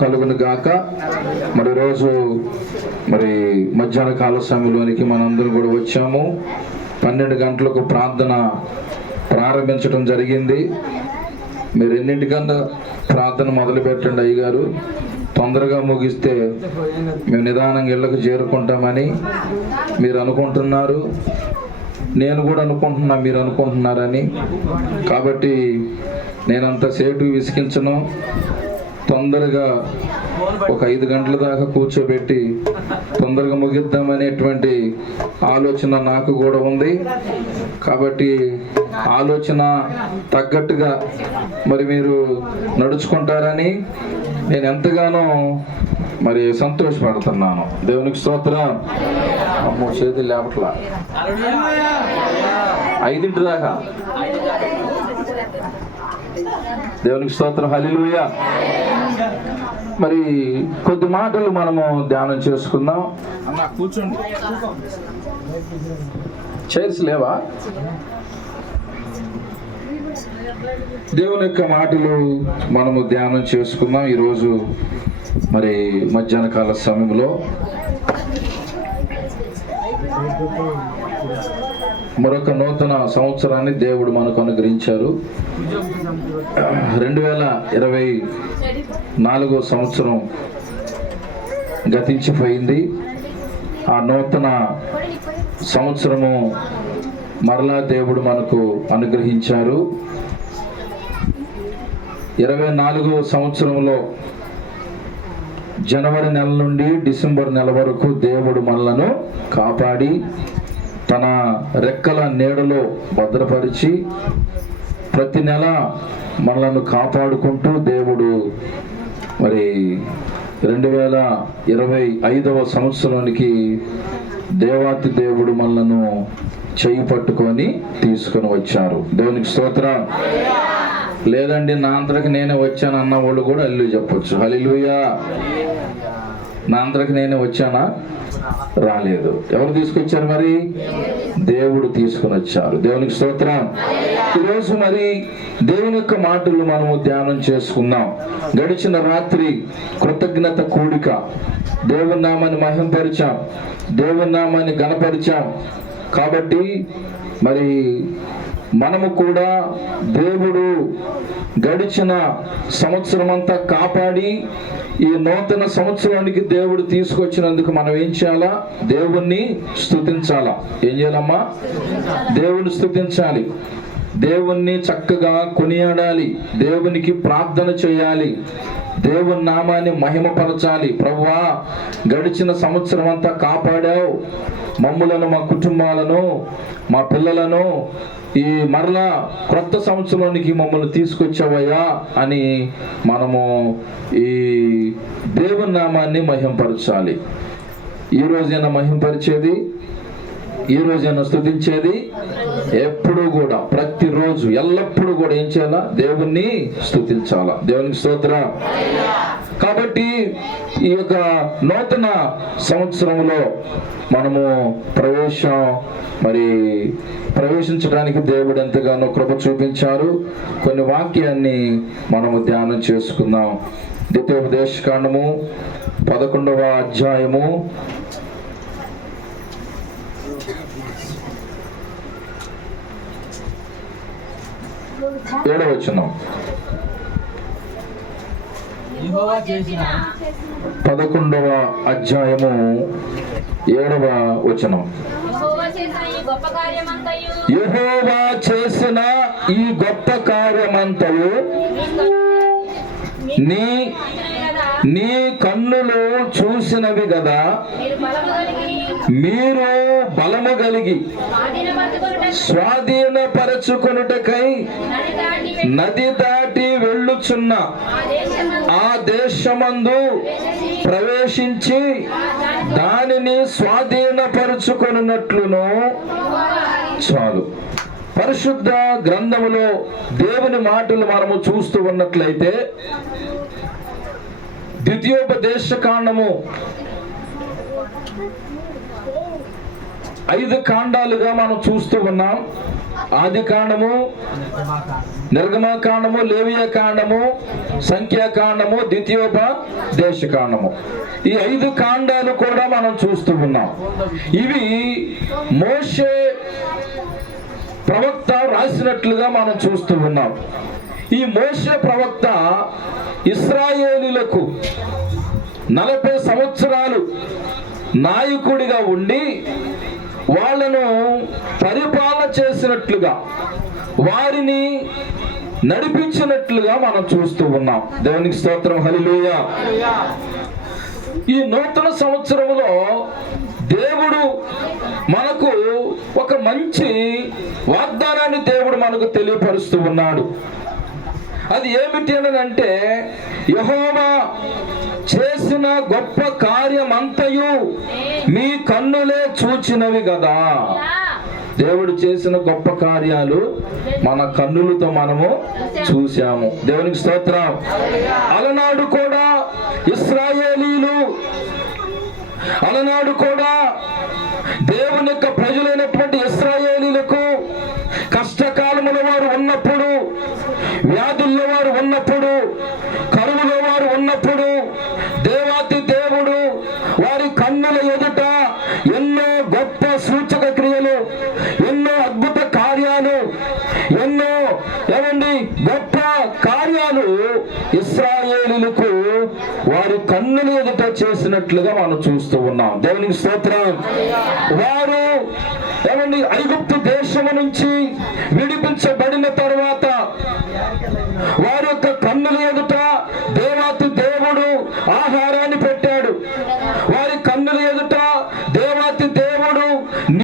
కలుగును గాక. మరి రోజు మధ్యాహ్న కాల సమయంలోనికి మనందరం కూడా వచ్చాము. 12 గంటలకు ప్రార్థన ప్రారంభించడం జరిగింది. మీరు ఎన్నింటికన్నా ప్రార్థన మొదలు పెట్టండి అయ్యగారు, తొందరగా ముగిస్తే మేము నిదానంగా ఇళ్ళకు చేరుకుంటామని మీరు అనుకుంటున్నారు. నేను కూడా అనుకుంటున్నా మీరు అనుకుంటున్నారని. కాబట్టి నేనంతసేపు విసిగించను. తొందరగా ఒక 5 గంటల దాకా కూర్చోబెట్టి తొందరగా ముగిద్దామనేటువంటి ఆలోచన నాకు కూడా ఉంది. కాబట్టి ఆలోచన తగ్గట్టుగా మీరు నడుచుకుంటారని నేను ఎంతగానో సంతోషపడుతున్నాను. దేవునికి స్తోత్రం. అమ్మో చేతులు లేపట్లా 5 దాకా. దేవునికి స్తోత్రం. హల్లెలూయా. కొద్ది మాటలు మనము ధ్యానం చేసుకుందాం. అన్న కూర్చోండి. చైర్స్ లేవా? దేవుని యొక్క మాటలు మనము ధ్యానం చేసుకుందాం ఈరోజు మధ్యాహ్న కాల సమయంలో. మరొక నూతన సంవత్సరాన్ని దేవుడు మనకు అనుగ్రహించారు. 2024 సంవత్సరం గతించిపోయింది. ఆ నూతన సంవత్సరము మరలా దేవుడు మనకు అనుగ్రహించారు. 24వ సంవత్సరంలో జనవరి నెల నుండి డిసెంబర్ నెల వరకు దేవుడు మనలను కాపాడి తన రెక్కల నీడలో భద్రపరిచి ప్రతి నెల మనలను కాపాడుకుంటూ దేవుడు 2025వ సంవత్సరానికి దేవాతి దేవుడు మనలను చేయి పట్టుకొని తీసుకొని వచ్చారు. దేవునికి స్తోత్రం. లేదండి నా అంతరకు నేనే వచ్చాను అన్న వాళ్ళు కూడా అల్లు చెప్పొచ్చు. హల్లెలూయా. నా అంతరకు నేనే వచ్చానా? రాలేదు. ఎవరు తీసుకొచ్చారు? దేవుడు తీసుకుని వచ్చారు. దేవునికి స్తోత్రం. ఈరోజు దేవుని యొక్క మాటలు మనము ధ్యానం చేసుకుందాం. గడిచిన రాత్రి కృతజ్ఞత కూడిక, దేవుని నామాన్ని మహింపరిచాం, దేవుని నామాన్ని ఘనపరిచాం. కాబట్టి మనము కూడా దేవుడు గడిచిన సంవత్సరం అంతా కాపాడి ఈ నూతన సంవత్సరానికి దేవుడు తీసుకొచ్చినందుకు మనం ఏం చేయాలా? దేవుణ్ణి స్తుతించాలా. ఏం చేయాలమ్మా? దేవుని స్తుతించాలి. దేవుణ్ణి చక్కగా కొనియాడాలి. దేవునికి ప్రార్థన చేయాలి. దేవుని నామాన్ని మహిమపరచాలి. ప్రభువా, గడిచిన సంవత్సరం అంతా కాపాడావు మమ్ములను, మా కుటుంబాలను, మా పిల్లలను. ఈ మరలా కొత్త సంవత్సరానికి మమ్మల్ని తీసుకొచ్చావయ్యా అని మనము ఈ దేవుని నామాన్ని మహింపరచాలి. ఈ రోజైనా మహింపరిచేది, ఈ రోజైనా స్తుతించేది ఎప్పుడు కూడా, ప్రతిరోజు ఎల్లప్పుడూ కూడా ఏం చేయాలా? దేవుణ్ణి స్తుతించాలా. దేవునికి స్తోత్రం. కాబట్టి ఈ యొక్క నూతన సంవత్సరంలో మనము ప్రవేశించడానికి దేవుడు ఎంతగానో కృప చూపించారు. కొన్ని వాక్యాన్ని మనము ధ్యానం చేసుకుందాం. ద్వితీయోపదేశకాండము 11వ అధ్యాయము 7వ వచనం. 11వ అధ్యాయము 7వ వచనం. యెహోవా చేసిన ఈ గొప్ప కార్యమంతయు నీ కన్నులు చూసినవి కదా. మీరు బలము కలిగి స్వాధీనపరచుకొనుటకై నది దాటి వెళ్ళుచున్న ఆ దేశమందు ప్రవేశించి దానిని స్వాధీనపరచుకొనున్నట్లును. చాలు. పరిశుద్ధ గ్రంథములో దేవుని మాటలు మనము చూస్తూ ఉన్నట్లయితే ద్వితీయోపదేశకాండము 5 కాండాలుగా మనం చూస్తూ ఉన్నాం. ఆది కాండము, నిర్గమకాండము, లేవియ కాండము, సంఖ్యాకాండము, ద్వితీయోపదేశ కాండము. ఈ 5 కాండాలు కూడా మనం చూస్తూ ఉన్నాం. ఇవి మోషే ప్రవక్త రాసినట్లుగా మనం చూస్తూ ఉన్నాం. ఈ మోషే ప్రవక్త ఇశ్రాయేలీయులకు 40 సంవత్సరాలు నాయకుడిగా ఉండి వాళ్ళను పరిపాలన చేసినట్లుగా, వారిని నడిపించినట్లుగా మనం చూస్తూ ఉన్నాం. దేవునికి స్తోత్రం, హల్లెలూయా. ఈ నూతన సంవత్సరంలో దేవుడు మనకు ఒక మంచి వాగ్దానాన్ని దేవుడు మనకు తెలియపరుస్తూ ఉన్నాడు. అది ఏమిటి అని అంటే, యెహోవా చేసిన గొప్ప కార్యమంతయు మీ కన్నులే చూచినవి కదా. దేవుడు చేసిన గొప్ప కార్యాలు మన కన్నులతో మనము చూశాము. దేవునికి స్తోత్రం. అలనాడు కూడా ఇశ్రాయేలీయులు, అలనాడు కూడా దేవుని యొక్క ప్రజలైనటువంటి ఇశ్రాయేలీయులకు కష్టకాలముల వారు ఉన్నప్పుడు, వ్యాధుల్లో వారు ఉన్నప్పుడు, కరువులో వారు ఉన్నప్పుడు దేవాతి దేవుడు వారి కన్నుల ఎదుట ఎన్నో గొప్ప సూచక క్రియలు, ఎన్నో అద్భుత కార్యాలు, ఎన్నో గొప్ప కార్యాలు ఇశ్రాయేలీయులకు వారి కన్నుల ఎదుట చేసినట్లుగా మనం చూస్తూ ఉన్నాం. దేవునికి స్తోత్రం. వారు ఐగుప్తు దేశము నుంచి విడిపించబడిన తర్వాత